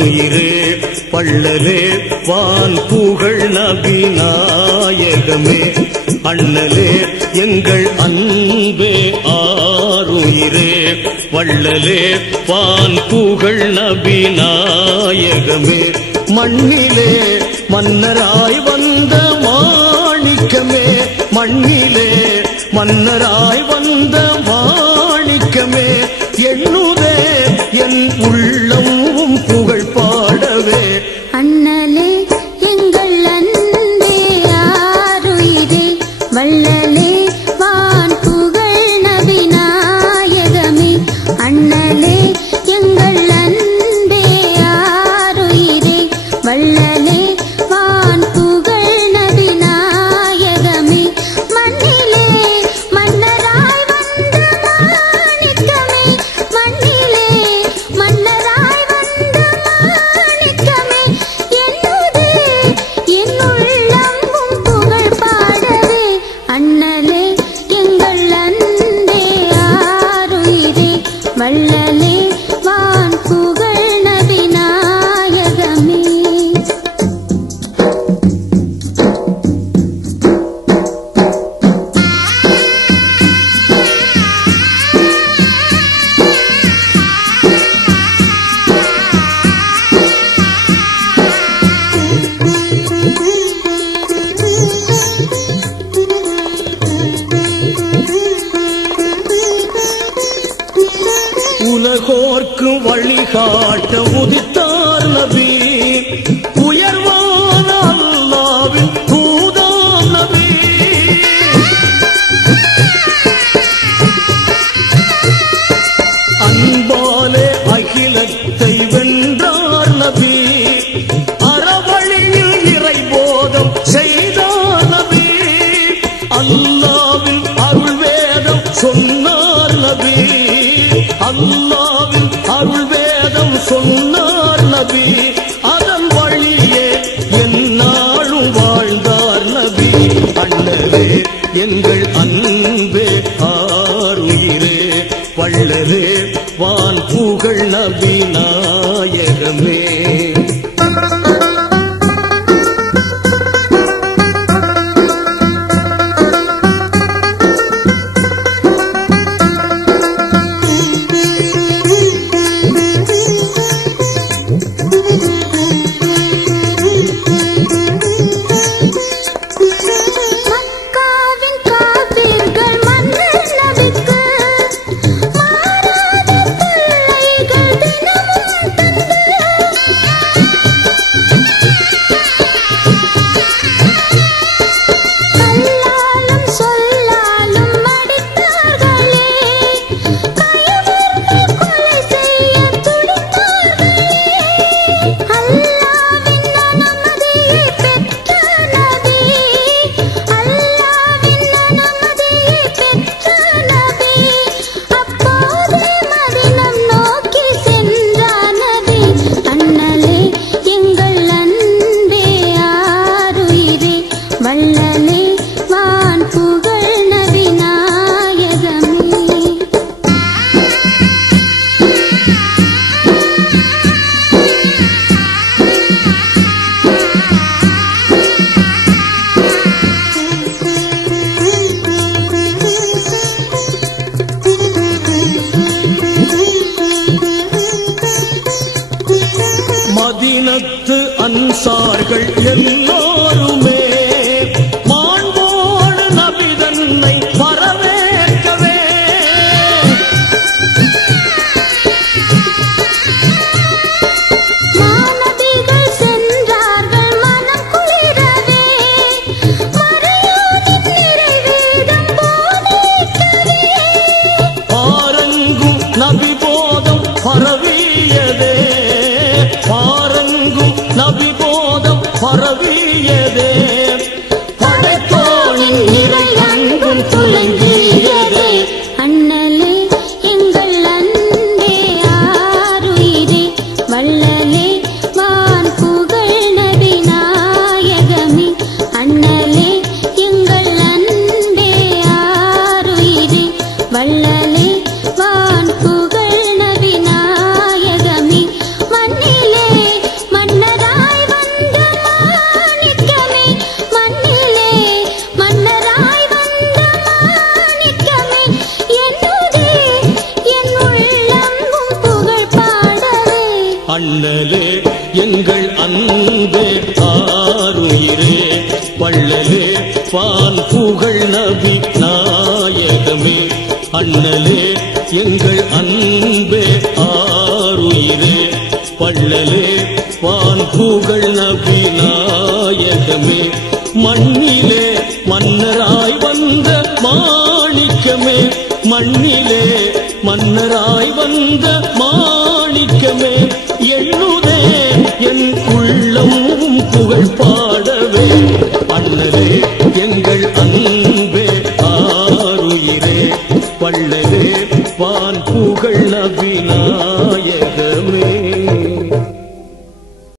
ஆருயிரே வள்ளலே வான் புகழ் நபி நாயகமே அண்ணலே எங்கள் அன்பே ஆருயிரே வள்ளலே வான் புகழ் நபி நாயகமே மண்ணிலே மன்னராய் வந்த மாணிக்கமே மண்ணிலே மன்னராய் வந்த மாணிக்கமே எண்ணுதே என் உள்ளம் புகழ் பாடவே அண்ணலே எங்கள் அன்பே ஆருயிரே வள்ளலே வான் புகழ் நபி நாயகமே அண்ணலே எங்கள் அன்பே ஆருயிரே வள்ளலே வான் புகழ் நபி நாயகமே மண்ணிலே மன்னராய் வந்த மாணிக்கமே மண்ணிலே மன்னராய் வந்த மாணிக்கமே என்னுதே என் உள்ளம் புகழ் பாடவே அண்ணலே எங்கள் அன்பே ஆருயிரே வள்ளலே வான் புகழ் நபி நாயகமே உலகோர்க்கு வழிகாட்ட உதித்தார் நபி உயர்வான அல்லாஹ்வின் தூதாம் நபி அன்பாலே அகிலத்தை வென்றார் நபி அறவழியில் இறைபோதம் செய்தார் நபி அல்லாஹ்வின் அருள் வேதம் சொன்னார் நபி அல்லாஹ்வின் அருள் வேதம் சொன்னார் நபி அதன் வழியே எந்நாளும் வாழ்ந்தார் நபி அண்ணலே எங்கள் அன்பே ஆருயிரே வள்ளலே வான் புகழ் நபி நாயகமே மக்காவின் காபிர்கள் மன்னர் நபிக்கு மாறாத தொல்லைகள் தினமும் தந்து கல்லாலும் சொல்லாலும் அடித்தார்களே கயவர்கள் கொலை செய்ய துடித்தார்களே அல்லாஹ்வின் அனுமதியை பெற்ற நபி அல்லாஹ்வின் அனுமதியை பெற்ற நபி அப்போதே மதீனம் நோக்கி சென்றார் நபி அண்ணலே எங்கள் அன்பே ஆருயிரே வள்ளலே வான் புகழ் நபி நாயகமே மதீனத்து அன்சார்கள் எல்லோருமே மாண்போடு நபி தன்னை வரவேற்கவே மாநபிகள் சென்றார்கள் மனம் குளிரவே மறையோனின் நிறைவேதம் போதிக்கவே பாரங்கும் நபி போதம் பரவியதே பாரங்கும் நபி போதம் பரவியதே படைத்தோனின் நிறை அன்பும் துலங்கியதே அண்ணலே எங்கள் அன்பே ஆருயிரே வள்ளலே வான் புகழ் நபி நாயகமே அண்ணலே எங்கள் அன்பே ஆருயிரே வள்ளலே வான் புகழ் நபி நாயகமே மண்ணிலே அண்ணலே எங்கள் அன்பே ஆருயிரே வள்ளலே வான் புகழ் நபி நாயகமே அண்ணலே எங்கள் அன்பே ஆருயிரே வள்ளலே வான் புகழ் நபி நாயகமே மண்ணிலே மன்னராய் வந்த மாணிக்கமே மண்ணிலே மன்னராய் வந்த மாணிக்கமே எண்ணுதே என் உள்ளம் புகழ் பாடவே அண்ணலே எங்கள்